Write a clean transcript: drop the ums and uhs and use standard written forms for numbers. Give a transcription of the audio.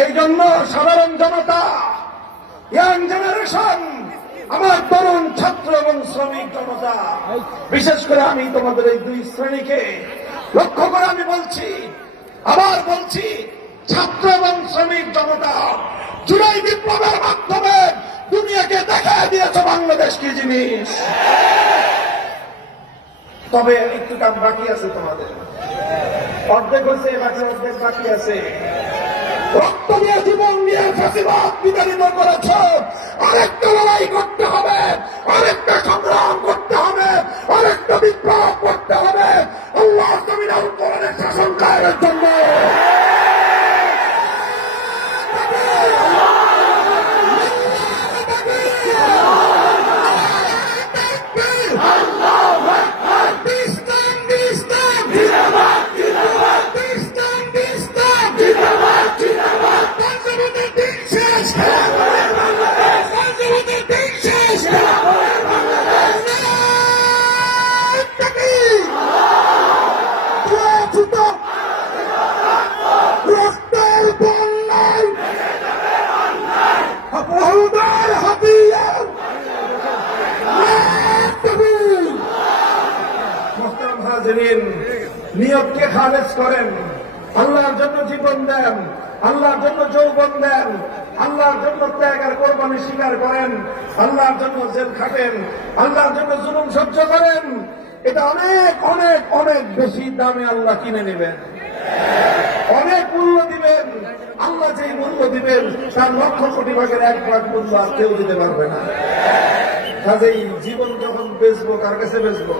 এই জন্য সাধারণ জনতা, ইয়াং জেনারেশন, আমার তরুণ ছাত্র এবং শ্রমিক জনতা, বিশেষ করে আমি তোমাদের এই দুই শ্রেণীকে লক্ষ্য করে আমি বলছি, আবার বলছি, ছাত্র এবং শ্রমিক জনতা, জুলাই বিপ্লবের মাধ্যমে দুনিয়াকে দেখা দিয়েছে বাংলাদেশ কি জিনিস। তবে একটু কাম বাকি আছে, তোমাদের অর্ধেক হয়েছে, অর্ধেক বাকি আছে। রক্ত দিয়ে জীবন দিয়ে ফাঁসিবাদ বিতাড়িত করেছ, আরেকটা লড়াই করতে হবে, আরেকটা সংগ্রাম করতে হবে, আরেকটা বিপ্লব করতে হবে আল্লাহ জমিনের কোরআনের শাসন কায়েমের জন্য। নিয়তকে খালেজ করেন, আল্লাহর জন্য জীবন দেন, আল্লাহর জন্য যৌবন দেন, আল্লাহর জন্য ত্যাগ আর কোরবানি স্বীকার করেন, আল্লাহর জন্য জেল খাটেন, আল্লাহর জন্য জুলুম সহ্য করেন। এটা অনেক অনেক অনেক বেশি দামে আল্লাহ কিনে নেবেন, অনেক মূল্য দিবেন। আল্লাহ যেই মূল্য দিবেন তার 1,00,000 কোটি ভাগের 1 ভাগ মূল্য আর কেউ দিতে পারবে না। কাজেই জীবন যখন বেচবো, কার কাছে বেচবো?